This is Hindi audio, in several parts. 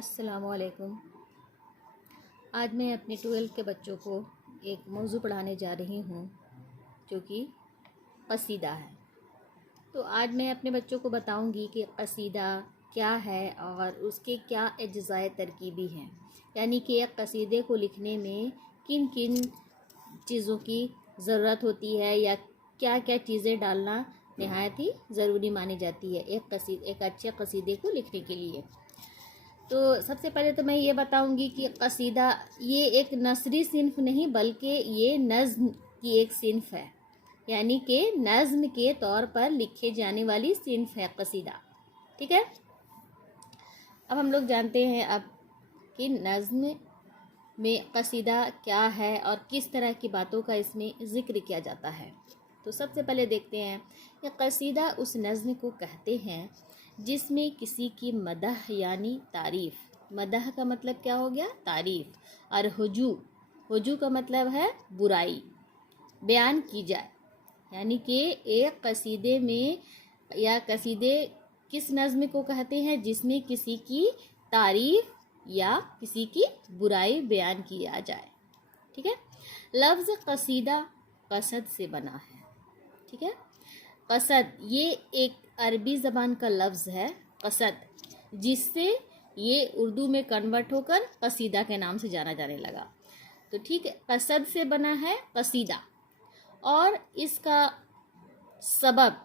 अस्सलामुअलैकुम। आज मैं अपने 12th के बच्चों को एक मौजू पढ़ाने जा रही हूँ जो कि कसीदा है। तो आज मैं अपने बच्चों को बताऊँगी कि कसीदा क्या है और उसके क्या अज्ज़ाए तरकीबी हैं, यानी कि एक कसीदे को लिखने में किन किन चीज़ों की ज़रूरत होती है या क्या क्या चीज़ें डालना नहायत ही ज़रूरी मानी जाती है एक अच्छे कसीदे को लिखने के लिए। तो सबसे पहले तो मैं ये बताऊंगी कि कसीदा ये एक नसरी सिन्फ नहीं बल्कि ये नज़्म की एक सिन्फ है, यानी कि नज़्म के तौर पर लिखे जाने वाली सिन्फ है कसीदा। ठीक है, अब हम लोग जानते हैं अब कि नज़्म में कसीदा क्या है और किस तरह की बातों का इसमें ज़िक्र किया जाता है। तो सबसे पहले देखते हैं कि कसीदा उस नज़्म को कहते हैं जिसमें किसी की मदह यानी तारीफ़, मदह का मतलब क्या हो गया, तारीफ़, और हुजू का मतलब है बुराई, बयान की जाए। यानी कि एक कसीदे में या कसीदे किस नज़्म को कहते हैं जिसमें किसी की तारीफ़ या किसी की बुराई बयान किया जाए। ठीक है, लफ्ज़ कसीदा कसद से बना है। ठीक है, कसद ये एक अरबी ज़बान का लफ्ज़ है कसद, जिससे ये उर्दू में कन्वर्ट होकर कसीदा के नाम से जाना जाने लगा। तो ठीक है, कसद से बना है कसीदा, और इसका सबब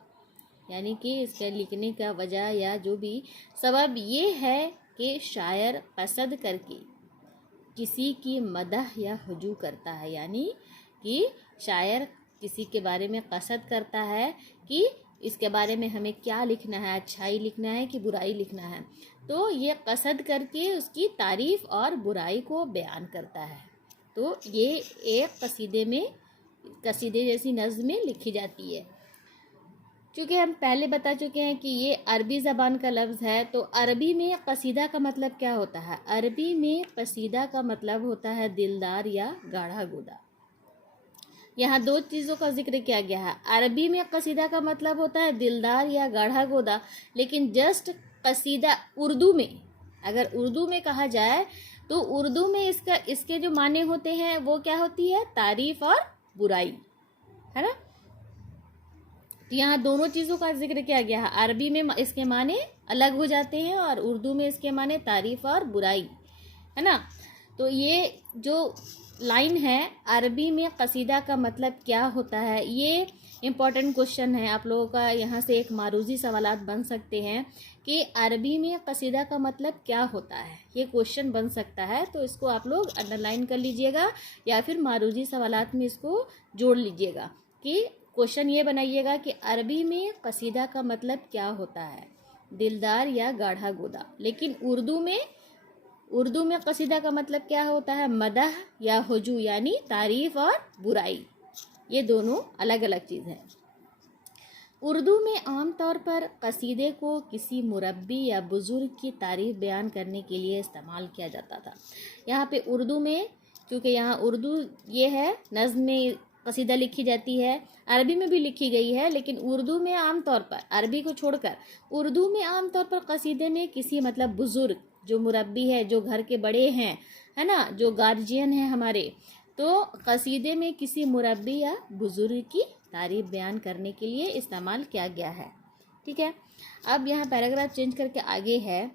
यानी कि इसके लिखने का वजह या जो भी सबब ये है कि शायर कसद करके किसी की मदह या हुजू करता है, यानी कि शायर किसी के बारे में कसद करता है कि इसके बारे में हमें क्या लिखना है, अच्छाई लिखना है कि बुराई लिखना है। तो ये कसद करके उसकी तारीफ़ और बुराई को बयान करता है। तो ये एक कसीदे जैसी नज़्म में लिखी जाती है। चूँकि हम पहले बता चुके हैं कि ये अरबी ज़बान का लफ्ज़ है, तो अरबी में कसीदा का मतलब क्या होता है? अरबी में कसीदा का मतलब होता है दिलदार या गाढ़ा गोदा। यहाँ दो चीज़ों का जिक्र किया गया है। अरबी में कसीदा का मतलब होता है दिलदार या गाढ़ा गोदा, लेकिन जस्ट कसीदा उर्दू में, अगर उर्दू में कहा जाए तो उर्दू में इसके जो माने होते हैं वो क्या होती है, तारीफ़ और बुराई, है ना। तो यहाँ दोनों चीज़ों का जिक्र किया गया है। अरबी में इसके माने अलग हो जाते हैं और उर्दू में इसके माने तारीफ़ और बुराई, है ना। तो ये जो लाइन है अरबी में कसीदा का मतलब क्या होता है, ये इम्पॉर्टेंट क्वेश्चन है आप लोगों का। यहाँ से एक मारूजी सवालात बन सकते हैं कि अरबी में कसीदा का मतलब क्या होता है, ये क्वेश्चन बन सकता है। तो इसको आप लोग अंडरलाइन कर लीजिएगा या फिर मारूजी सवालात में इसको जोड़ लीजिएगा कि क्वेश्चन ये बनाइएगा कि अरबी में कसीदा का मतलब क्या होता है, दिलदार या गाढ़ा गोदा। लेकिन उर्दू में कसीदा का मतलब क्या होता है, मदह या हुजू, यानी तारीफ़ और बुराई। ये दोनों अलग अलग चीज़ है। उर्दू में आम तौर पर कसीदे को किसी मुरब्बी या बुज़ुर्ग की तारीफ़ बयान करने के लिए इस्तेमाल किया जाता था। यहाँ पे उर्दू में, चूँकि यहाँ उर्दू ये है नज़्म में कसीदा लिखी जाती है, अरबी में भी लिखी गई है, लेकिन उर्दू में आम तौर पर, अरबी को छोड़कर उर्दू में आम तौर पर कसीदे में किसी मतलब बुज़ुर्ग, जो मुरब्बी है, जो घर के बड़े हैं, है ना, जो गार्जियन हैं हमारे, तो कसीदे में किसी मुरब्बी या बुज़ुर्ग की तारीफ़ बयान करने के लिए इस्तेमाल किया गया है। ठीक है, अब यहाँ पैराग्राफ चेंज करके आगे है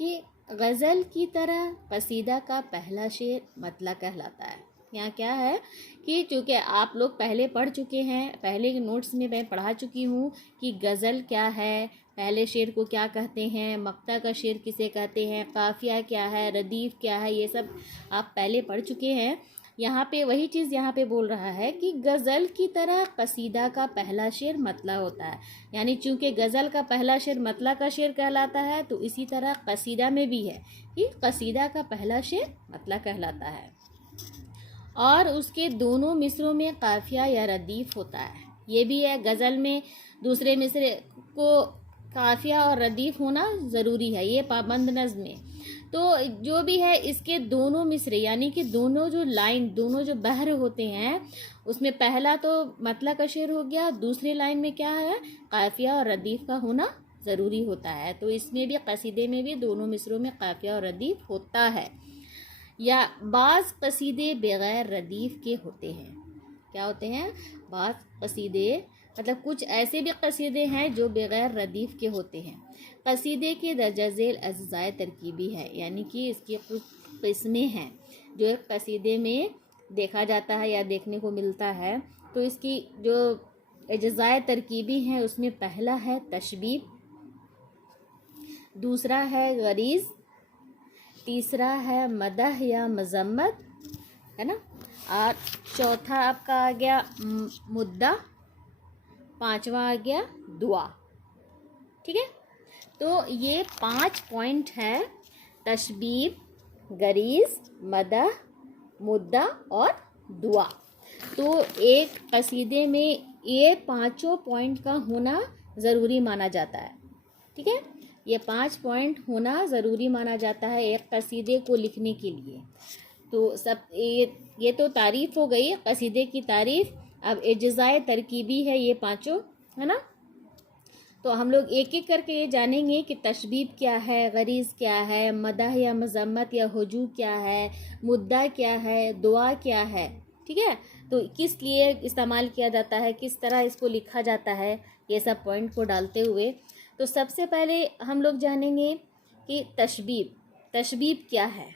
कि गज़ल की तरह कसीदा का पहला शेर मतला कहलाता है। यहाँ क्या है कि चूँकि आप लोग पहले पढ़ चुके हैं, पहले के नोट्स में मैं पढ़ा चुकी हूँ कि गज़ल क्या है, पहले शेर को क्या कहते हैं, मक्ता का शेर किसे कहते हैं, काफ़िया क्या है, रदीफ़ क्या है, ये सब आप पहले पढ़ चुके हैं। यहाँ पे वही चीज़ यहाँ पे बोल रहा है कि गज़ल की तरह कसीदा का पहला शेर मतला होता है। यानी चूँकि गज़ल का पहला शेर मतला का शेर कहलाता है, तो इसी तरह कसीदा में भी है कि कसीदा का पहला शेर मतला कहलाता है, और उसके दोनों मिसरों में काफ़िया या रदीफ़ होता है। ये भी है, गज़ल में दूसरे मिसरे को काफ़िया और रदीफ़ होना ज़रूरी है, ये पाबंद नज़्म में। तो जो भी है इसके दोनों मिसरे, यानी कि दोनों जो लाइन, दोनों जो बहर होते हैं, उसमें पहला तो मतला का शेर हो गया, दूसरी लाइन में क्या है, काफ़िया और रदीफ़ का होना ज़रूरी होता है। तो इसमें भी कसीदे में भी दोनों मिसरों में काफ़िया और रदीफ़ होता है। या बाज़ कसीदे बग़ैर रदीफ़ के होते हैं। क्या होते हैं? बाज़ कसीदे मतलब कुछ ऐसे भी कसीदे हैं जो बग़ैर रदीफ़ के होते हैं। कसीदे के दर्जा झेल अज़्ज़ाए तरकीबी है, यानी कि इसकी कुछ किस्में हैं जो एक कसीदे में देखा जाता है या देखने को मिलता है। तो इसकी जो अज़्ज़ाए तरकीबी हैं उसमें पहला है तशबीब, दूसरा है गरीज़, तीसरा है मदह या मज़म्मत, है ना, और चौथा आपका आ गया मुद्दा, पांचवा आ गया दुआ। ठीक है, तो ये 5 पॉइंट है, तशबीब, गरीज़, मदह, मुद्दा और दुआ। तो एक कसीदे में ये 5 पॉइंट का होना ज़रूरी माना जाता है। ठीक है, ये 5 पॉइंट होना ज़रूरी माना जाता है एक कसीदे को लिखने के लिए। तो सब ये तो तारीफ़ हो गई कसीदे की तारीफ़। अब अज़्ज़ाए तरकीबी है ये 5, है ना। तो हम लोग एक एक करके ये जानेंगे कि तशबीब क्या है, गरीज़ क्या है, मदह या मज़म्मत या हुजू क्या है, मुद्दा क्या है, दुआ क्या है। ठीक है, तो किस लिए इस्तेमाल किया जाता है, किस तरह इसको लिखा जाता है, ये सब पॉइंट को डालते हुए। तो सबसे पहले हम लोग जानेंगे कि तशबीब क्या है।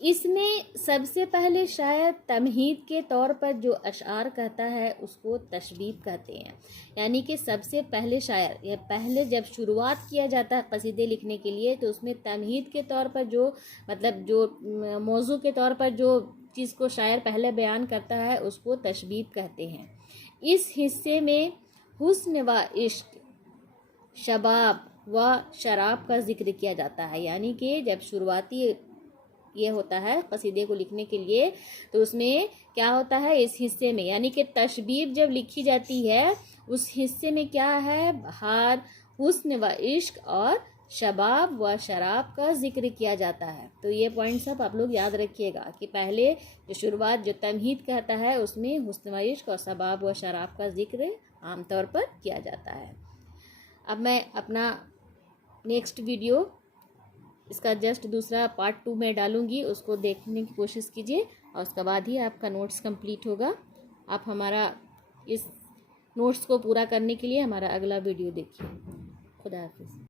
इसमें सबसे पहले शायद तमहीद के तौर पर जो अशआर कहता है उसको तशबीब कहते हैं। यानी कि सबसे पहले शायर या पहले जब शुरुआत किया जाता है कसीदे लिखने के लिए तो उसमें तमहीद के तौर पर जो मतलब जो मौजू के तौर पर जो चीज़ को शायर पहले बयान करता है उसको तशबीब कहते हैं। इस हिस्से में हुस्न व इश्क, शबाब व शराब का जिक्र किया जाता है। यानी कि जब शुरुआती ये होता है कसीदे को लिखने के लिए तो उसमें क्या होता है इस हिस्से में, यानी कि तशबीब जब लिखी जाती है उस हिस्से में क्या है, बहार, हुस्न व इश्क और शबाब व शराब का जिक्र किया जाता है। तो ये पॉइंट सब आप लोग याद रखिएगा कि पहले जो शुरुआत जो तमहीद कहता है उसमें हुस्न व इश्क और शबाब व शराब का जिक्र आमतौर पर किया जाता है। अब मैं अपना नेक्स्ट वीडियो इसका जस्ट दूसरा पार्ट 2 में डालूंगी, उसको देखने की कोशिश कीजिए और उसके बाद ही आपका नोट्स कंप्लीट होगा। आप हमारा इस नोट्स को पूरा करने के लिए हमारा अगला वीडियो देखिए। खुदा हाफिज़।